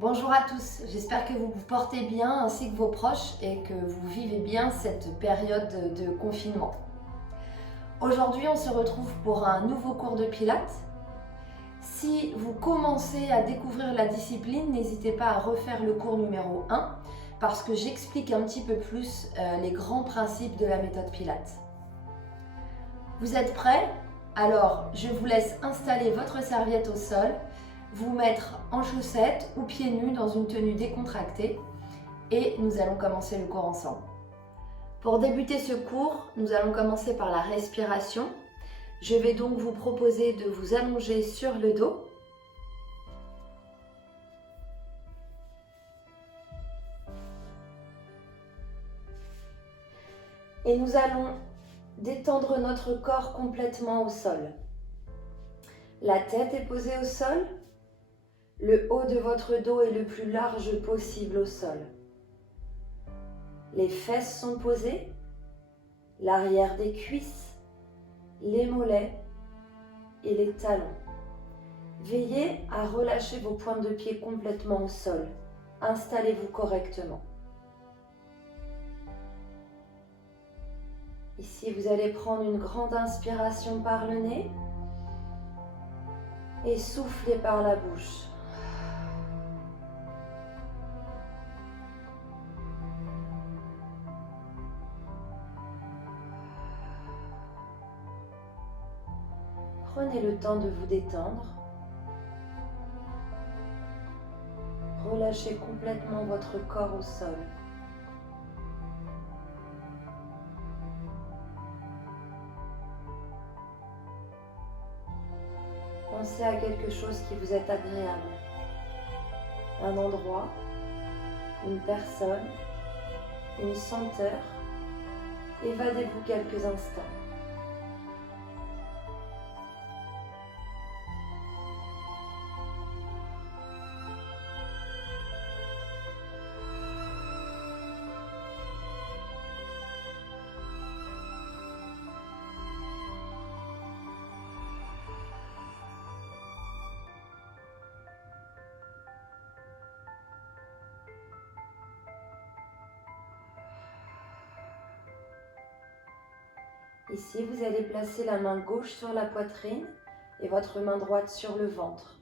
Bonjour à tous, j'espère que vous vous portez bien ainsi que vos proches et que vous vivez bien cette période de confinement. Aujourd'hui, on se retrouve pour un nouveau cours de Pilates. Si vous commencez à découvrir la discipline, n'hésitez pas à refaire le cours numéro 1 parce que j'explique un petit peu plus les grands principes de la méthode Pilates. Vous êtes prêts? Alors, je vous laisse installer votre serviette au sol, vous mettre en chaussettes ou pieds nus dans une tenue décontractée et nous allons commencer le cours ensemble. Pour débuter ce cours, nous allons commencer par la respiration. Je vais donc vous proposer de vous allonger sur le dos. Et nous allons détendre notre corps complètement au sol. La tête est posée au sol. Le haut de votre dos est le plus large possible au sol. Les fesses sont posées, l'arrière des cuisses, les mollets et les talons. Veillez à relâcher vos pointes de pied complètement au sol. Installez-vous correctement. Ici, vous allez prendre une grande inspiration par le nez et souffler par la bouche. Prenez le temps de vous détendre. Relâchez complètement votre corps au sol. Pensez à quelque chose qui vous est agréable. Un endroit, une personne, une senteur. Évadez-vous quelques instants. Ici, vous allez placer la main gauche sur la poitrine et votre main droite sur le ventre.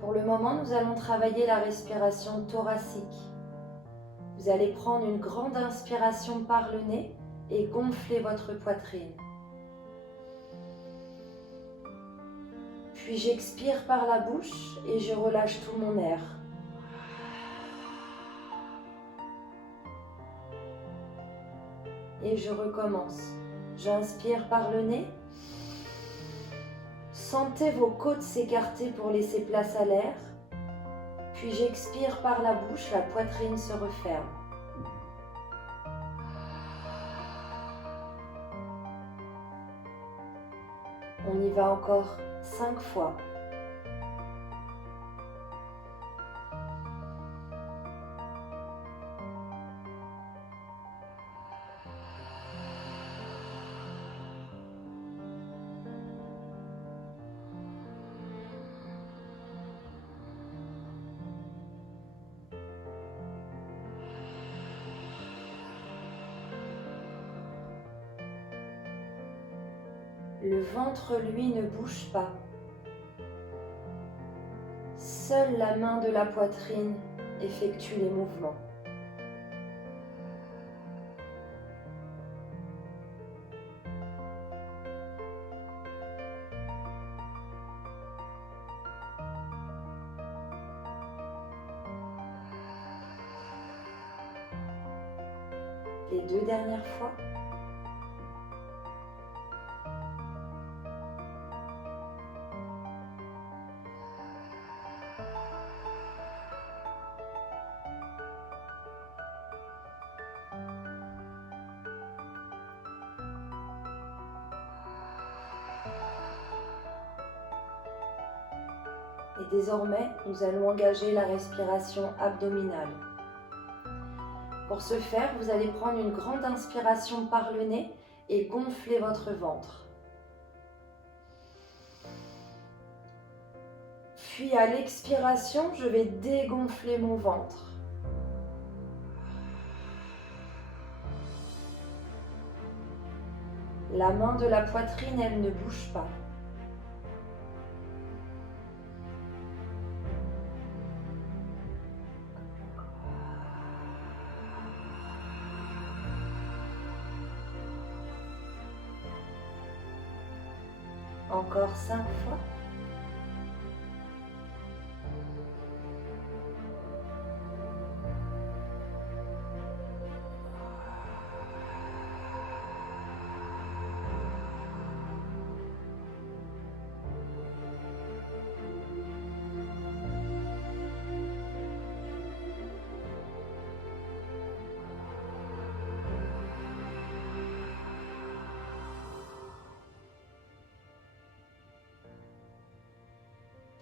Pour le moment, nous allons travailler la respiration thoracique. Vous allez prendre une grande inspiration par le nez et gonfler votre poitrine. Puis j'expire par la bouche et je relâche tout mon air. Et je recommence. J'inspire par le nez. Sentez vos côtes s'écarter pour laisser place à l'air. Puis j'expire par la bouche, la poitrine se referme. On y va encore 5 fois. Le ventre, lui, ne bouge pas. Seule la main de la poitrine effectue les mouvements. Les 2 dernières fois. Et désormais, nous allons engager la respiration abdominale. Pour ce faire, vous allez prendre une grande inspiration par le nez et gonfler votre ventre. Puis à l'expiration, je vais dégonfler mon ventre. La main de la poitrine, elle ne bouge pas. Encore 5 fois.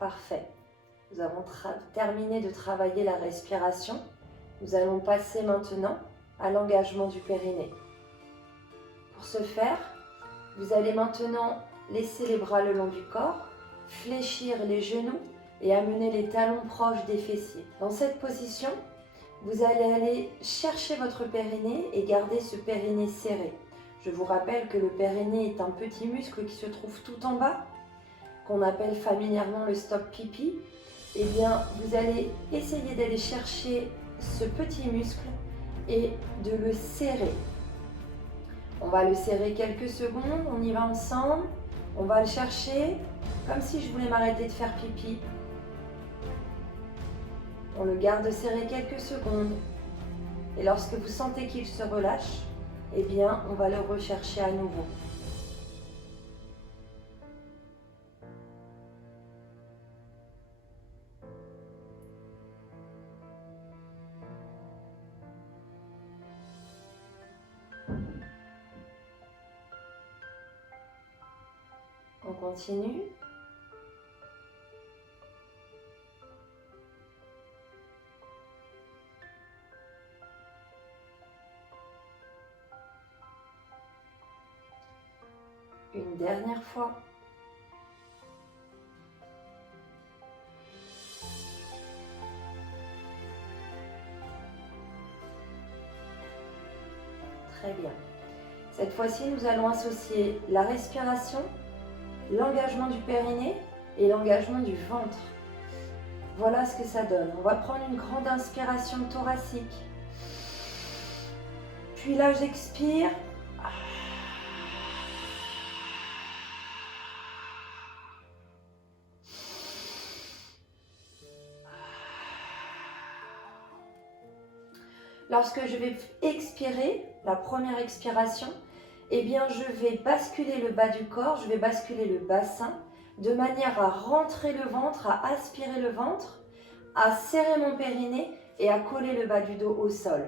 Parfait. Nous avons terminé de travailler la respiration. Nous allons passer maintenant à l'engagement du périnée. Pour ce faire, vous allez maintenant laisser les bras le long du corps, fléchir les genoux et amener les talons proches des fessiers. Dans cette position, vous allez aller chercher votre périnée et garder ce périnée serré. Je vous rappelle que le périnée est un petit muscle qui se trouve tout en bas, qu'on appelle familièrement le stop pipi. Eh bien, vous allez essayer d'aller chercher ce petit muscle et de le serrer. On va le serrer quelques secondes, on y va ensemble. On va le chercher comme si je voulais m'arrêter de faire pipi. On le garde serré quelques secondes. Et lorsque vous sentez qu'il se relâche, eh bien, on va le rechercher à nouveau. On continue. Une dernière fois. Très bien. Cette fois-ci, nous allons associer la respiration, l'engagement du périnée et l'engagement du ventre. Voilà ce que ça donne. On va prendre une grande inspiration thoracique. Puis là, j'expire. Lorsque je vais expirer, la première expiration, eh bien je vais basculer le bas du corps, je vais basculer le bassin, de manière à rentrer le ventre, à aspirer le ventre, à serrer mon périnée et à coller le bas du dos au sol.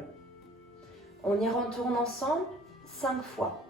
On y retourne ensemble 5 fois.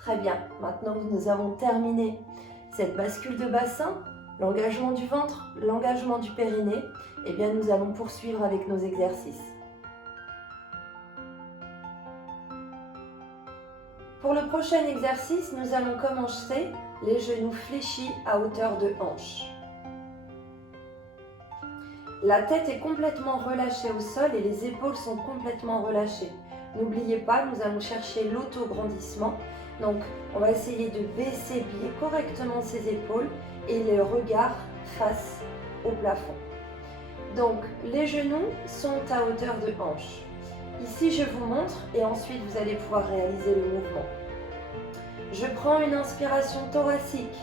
Très bien, maintenant que nous avons terminé cette bascule de bassin, l'engagement du ventre, l'engagement du périnée, eh bien nous allons poursuivre avec nos exercices. Pour le prochain exercice, nous allons commencer les genoux fléchis à hauteur de hanche. La tête est complètement relâchée au sol et les épaules sont complètement relâchées. N'oubliez pas, nous allons chercher l'auto-grandissement. Donc, on va essayer de baisser bien correctement ses épaules et le regard face au plafond. Donc, les genoux sont à hauteur de hanche. Ici, je vous montre et ensuite, vous allez pouvoir réaliser le mouvement. Je prends une inspiration thoracique.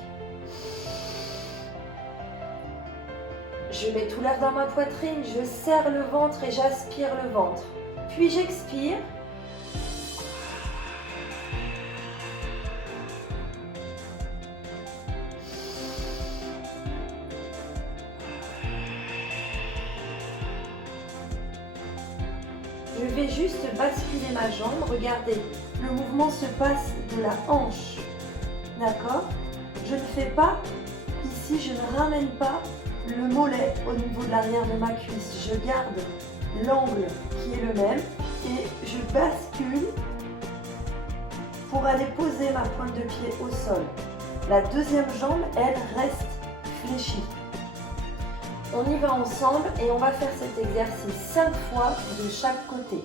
Je mets tout l'air dans ma poitrine, je serre le ventre et j'aspire le ventre. Puis j'expire. Je vais juste basculer ma jambe. Regardez, le mouvement se passe de la hanche. D'accord? Je ne fais pas, ici je ne ramène pas le mollet au niveau de l'arrière de ma cuisse. Je garde l'angle qui est le même et je bascule pour aller poser ma pointe de pied au sol. La deuxième jambe, elle, reste fléchie. On y va ensemble et on va faire cet exercice 5 fois de chaque côté.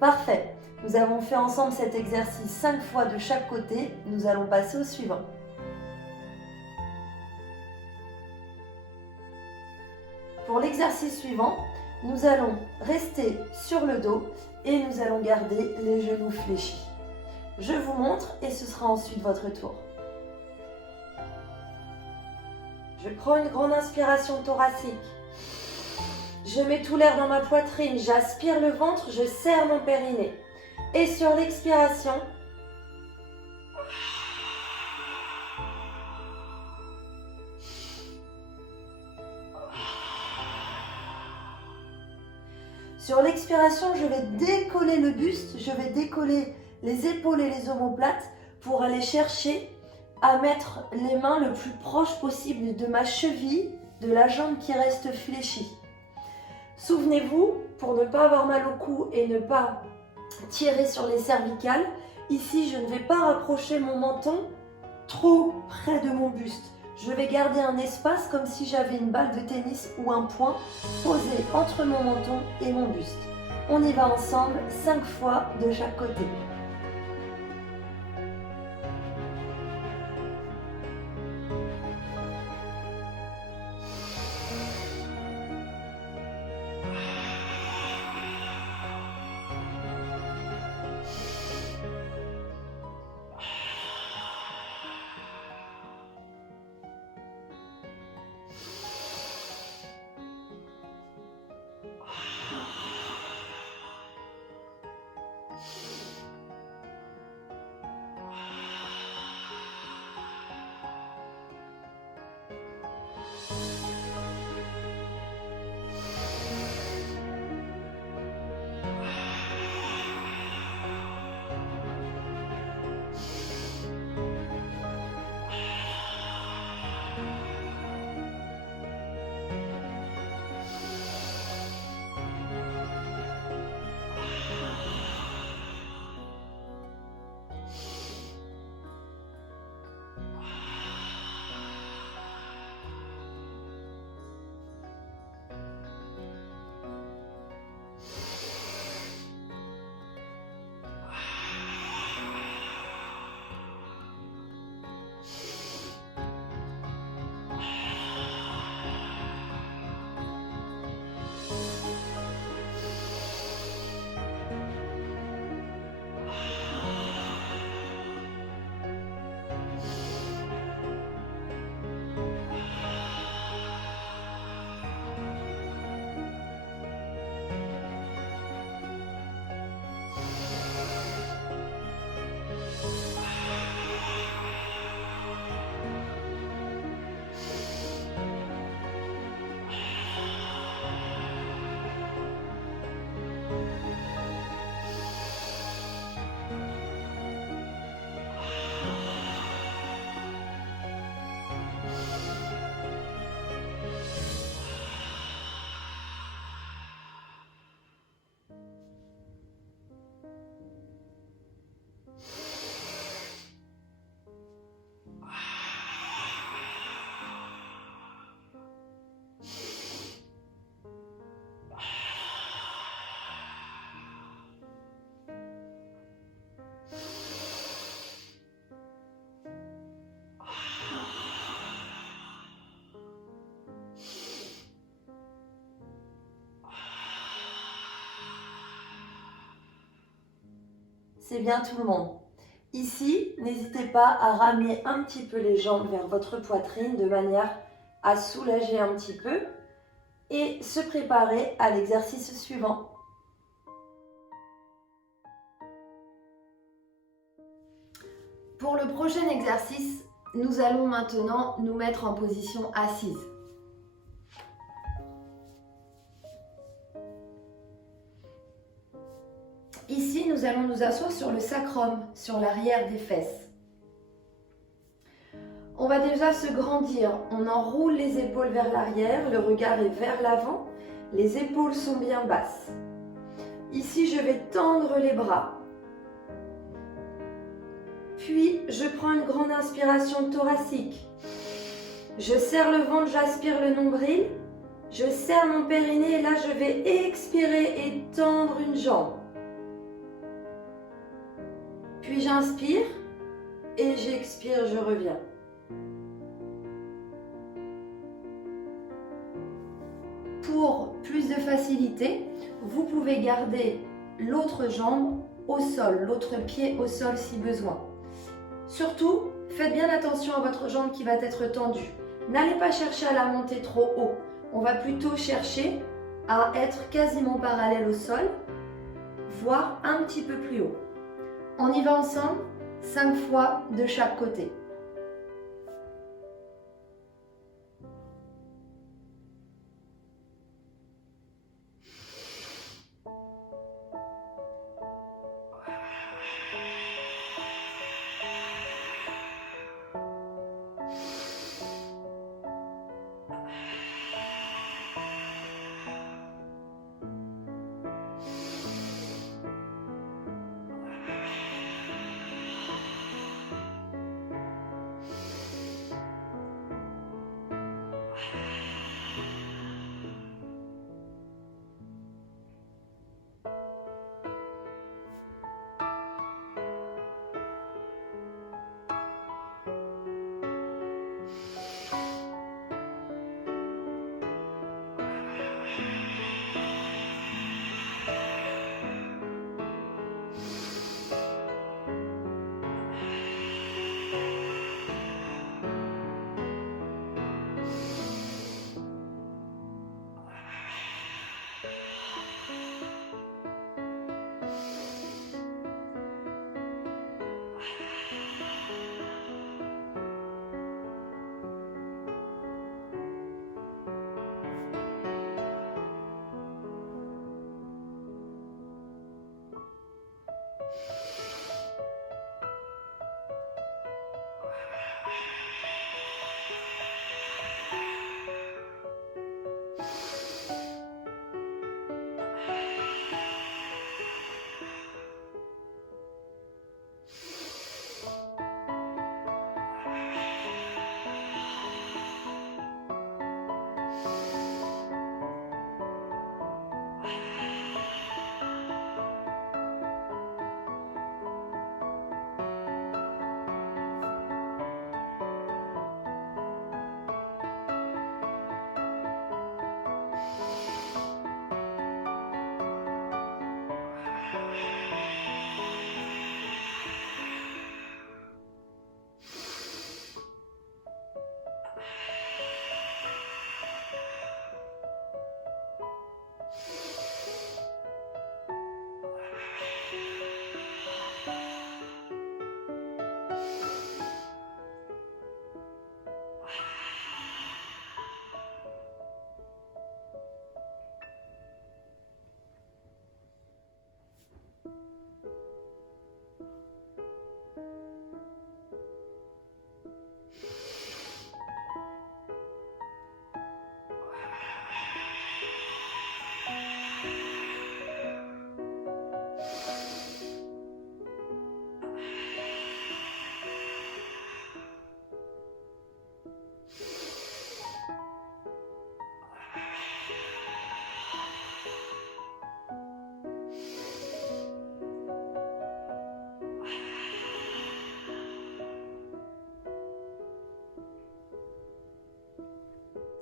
Parfait. Nous avons fait ensemble cet exercice 5 fois de chaque côté. Nous allons passer au suivant. Pour l'exercice suivant, nous allons rester sur le dos et nous allons garder les genoux fléchis. Je vous montre et ce sera ensuite votre tour. Je prends une grande inspiration thoracique. Je mets tout l'air dans ma poitrine, j'aspire le ventre, je serre mon périnée. Et sur l'expiration, Sur l'expiration, je vais décoller le buste, je vais décoller les épaules et les omoplates pour aller chercher à mettre les mains le plus proche possible de ma cheville, de la jambe qui reste fléchie. Souvenez-vous, pour ne pas avoir mal au cou et ne pas tirer sur les cervicales, ici je ne vais pas rapprocher mon menton trop près de mon buste. Je vais garder un espace comme si j'avais une balle de tennis ou un point posé entre mon menton et mon buste. On y va ensemble, 5 fois de chaque côté. C'est bien tout le monde. Ici, n'hésitez pas à ramener un petit peu les jambes vers votre poitrine de manière à soulager un petit peu et se préparer à l'exercice suivant. Pour le prochain exercice, nous allons maintenant nous mettre en position assise. Ici, nous allons nous asseoir sur le sacrum, sur l'arrière des fesses. On va déjà se grandir, on enroule les épaules vers l'arrière, le regard est vers l'avant, les épaules sont bien basses. Ici, je vais tendre les bras. Puis, je prends une grande inspiration thoracique. Je serre le ventre, j'aspire le nombril. Je serre mon périnée et là, je vais expirer et tendre une jambe. Puis j'inspire et j'expire, je reviens. Pour plus de facilité, vous pouvez garder l'autre jambe au sol, l'autre pied au sol si besoin. Surtout, faites bien attention à votre jambe qui va être tendue. N'allez pas chercher à la monter trop haut. On va plutôt chercher à être quasiment parallèle au sol, voire un petit peu plus haut. On y va ensemble, 5 fois de chaque côté.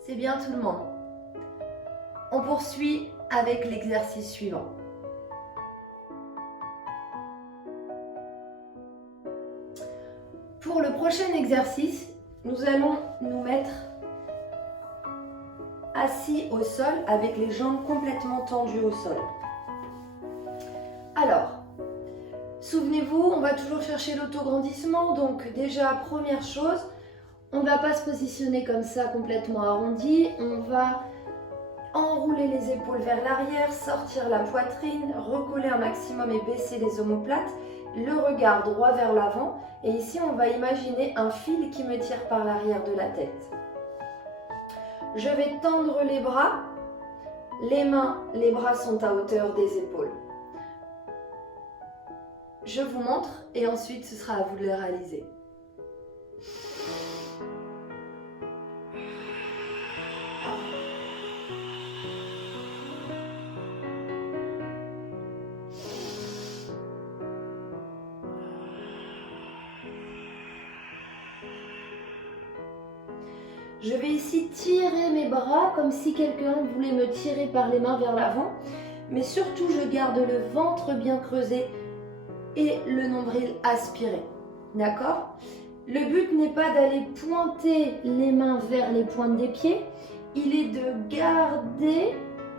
C'est bien tout le monde. On poursuit avec l'exercice suivant. Pour le prochain exercice, nous allons nous mettre assis au sol avec les jambes complètement tendues au sol. Alors, souvenez-vous, on va toujours chercher l'autograndissement. Donc déjà, première chose, on ne va pas se positionner comme ça complètement arrondi. On va enrouler les épaules vers l'arrière, sortir la poitrine, recoller un maximum et baisser les omoplates. Le regard droit vers l'avant. Et ici, on va imaginer un fil qui me tire par l'arrière de la tête. Je vais tendre les bras. Les mains, les bras sont à hauteur des épaules. Je vous montre et ensuite ce sera à vous de le réaliser. Je vais ici tirer mes bras comme si quelqu'un voulait me tirer par les mains vers l'avant. Mais surtout, je garde le ventre bien creusé et le nombril aspiré. D'accord? Le but n'est pas d'aller pointer les mains vers les pointes des pieds. Il est de garder,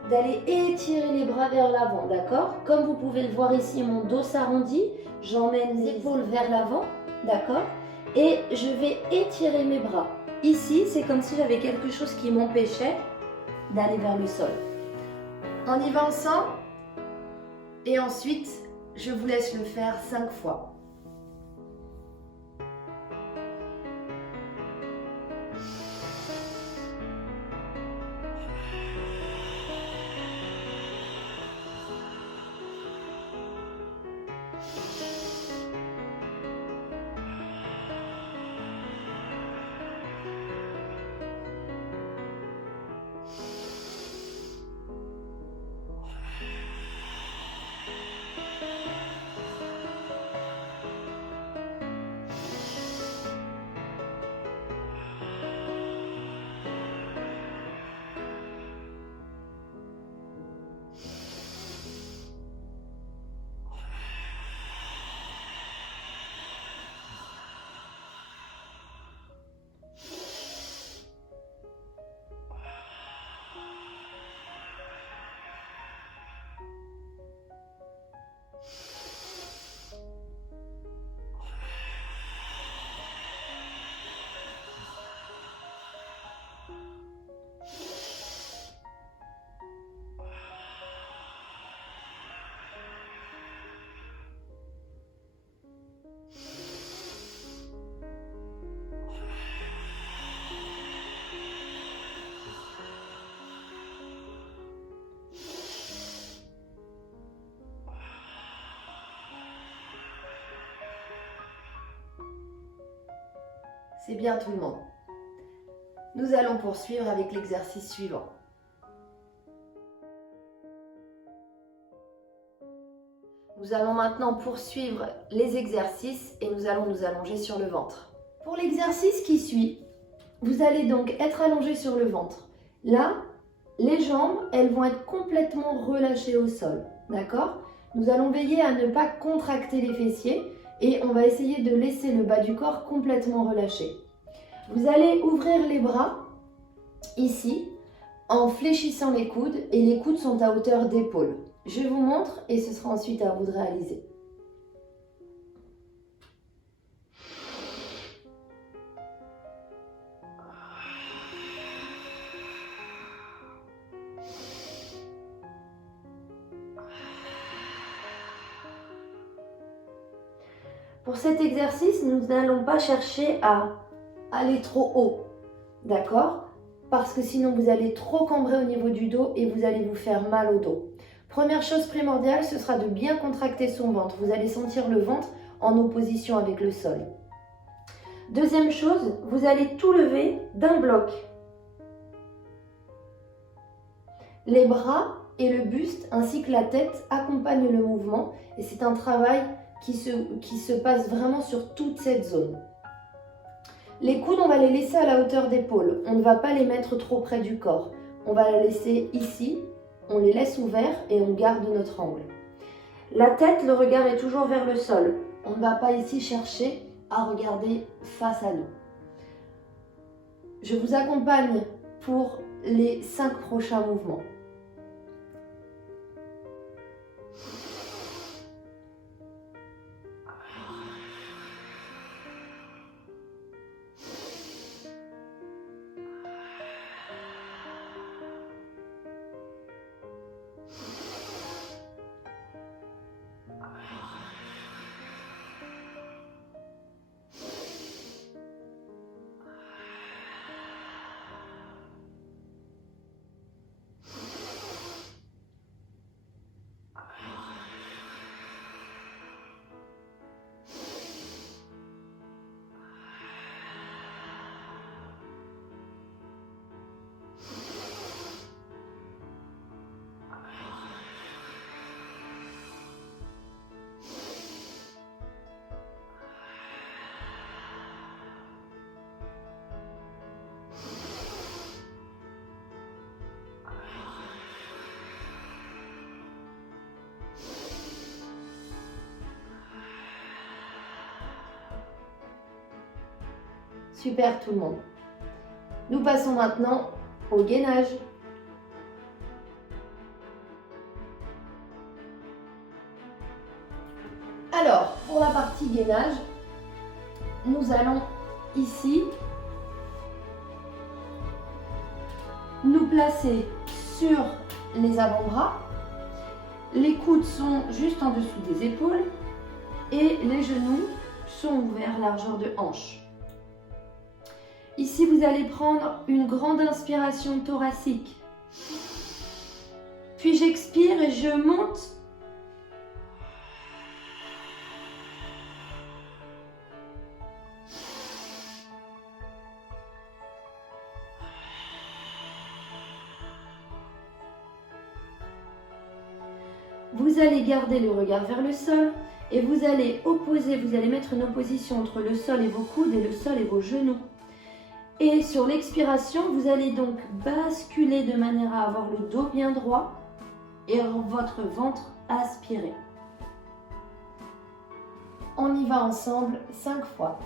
d'aller étirer les bras vers l'avant. D'accord? Comme vous pouvez le voir ici, mon dos s'arrondit. J'emmène les épaules vers l'avant. D'accord? Et je vais étirer mes bras. Ici, c'est comme si j'avais quelque chose qui m'empêchait d'aller vers le sol. On y va ensemble. Et ensuite, je vous laisse le faire 5 fois. C'est bien tout le monde. Nous allons poursuivre avec l'exercice suivant. Nous allons maintenant poursuivre les exercices et nous allons nous allonger sur le ventre. Pour l'exercice qui suit, vous allez donc être allongé sur le ventre. Là, les jambes, elles vont être complètement relâchées au sol. D'accord? Nous allons veiller à ne pas contracter les fessiers et on va essayer de laisser le bas du corps complètement relâché. Vous allez ouvrir les bras ici en fléchissant les coudes et les coudes sont à hauteur d'épaule. Je vous montre et ce sera ensuite à vous de réaliser. Pour cet exercice, nous n'allons pas chercher à aller trop haut, d'accord? Parce que sinon vous allez trop cambrer au niveau du dos et vous allez vous faire mal au dos. Première chose primordiale, ce sera de bien contracter son ventre. Vous allez sentir le ventre en opposition avec le sol. Deuxième chose, vous allez tout lever d'un bloc. Les bras et le buste ainsi que la tête accompagnent le mouvement et c'est un travail qui se passe vraiment sur toute cette zone. Les coudes, on va les laisser à la hauteur d'épaule. On ne va pas les mettre trop près du corps. On va les laisser ici, on les laisse ouverts et on garde notre angle. La tête, le regard est toujours vers le sol. On ne va pas ici chercher à regarder face à nous. Je vous accompagne pour les 5 prochains mouvements. Super tout le monde. Nous passons maintenant au gainage. Alors, pour la partie gainage, nous allons ici nous placer sur les avant-bras. Les coudes sont juste en dessous des épaules et les genoux sont ouverts largeur de hanche. Ici, vous allez prendre une grande inspiration thoracique. Puis j'expire et je monte. Vous allez garder le regard vers le sol et vous allez mettre une opposition entre le sol et vos coudes et le sol et vos genoux. Et sur l'expiration, vous allez donc basculer de manière à avoir le dos bien droit et votre ventre aspiré. On y va ensemble 5 fois.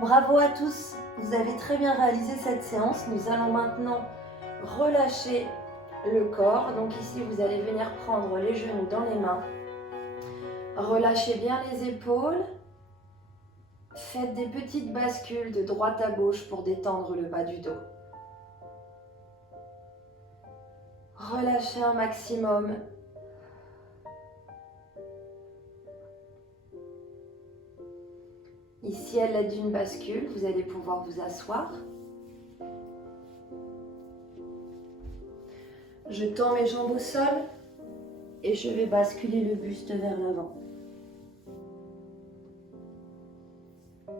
Bravo à tous, vous avez très bien réalisé cette séance. Nous allons maintenant relâcher le corps. Donc ici, vous allez venir prendre les genoux dans les mains. Relâchez bien les épaules. Faites des petites bascules de droite à gauche pour détendre le bas du dos. Relâchez un maximum. Ici, à l'aide d'une bascule, vous allez pouvoir vous asseoir. Je tends mes jambes au sol et je vais basculer le buste vers l'avant.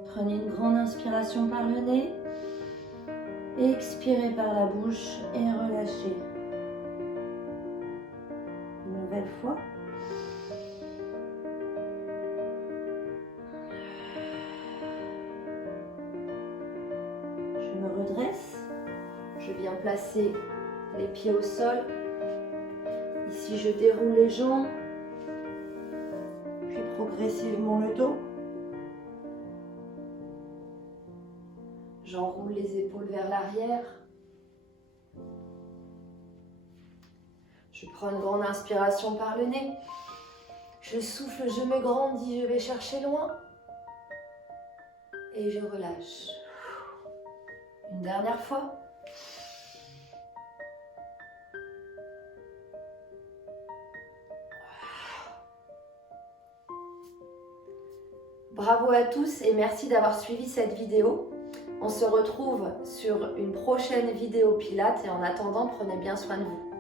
Prenez une grande inspiration par le nez Expirez par la bouche et relâchez. Une nouvelle fois. Je me redresse. Je viens placer les pieds au sol. Ici, je déroule les jambes. Puis progressivement le dos. J'enroule les épaules vers l'arrière. Je prends une grande inspiration par le nez. Je souffle, je me grandis, je vais chercher loin. Et je relâche. Une dernière fois. Bravo à tous et merci d'avoir suivi cette vidéo. On se retrouve sur une prochaine vidéo Pilates et en attendant, prenez bien soin de vous.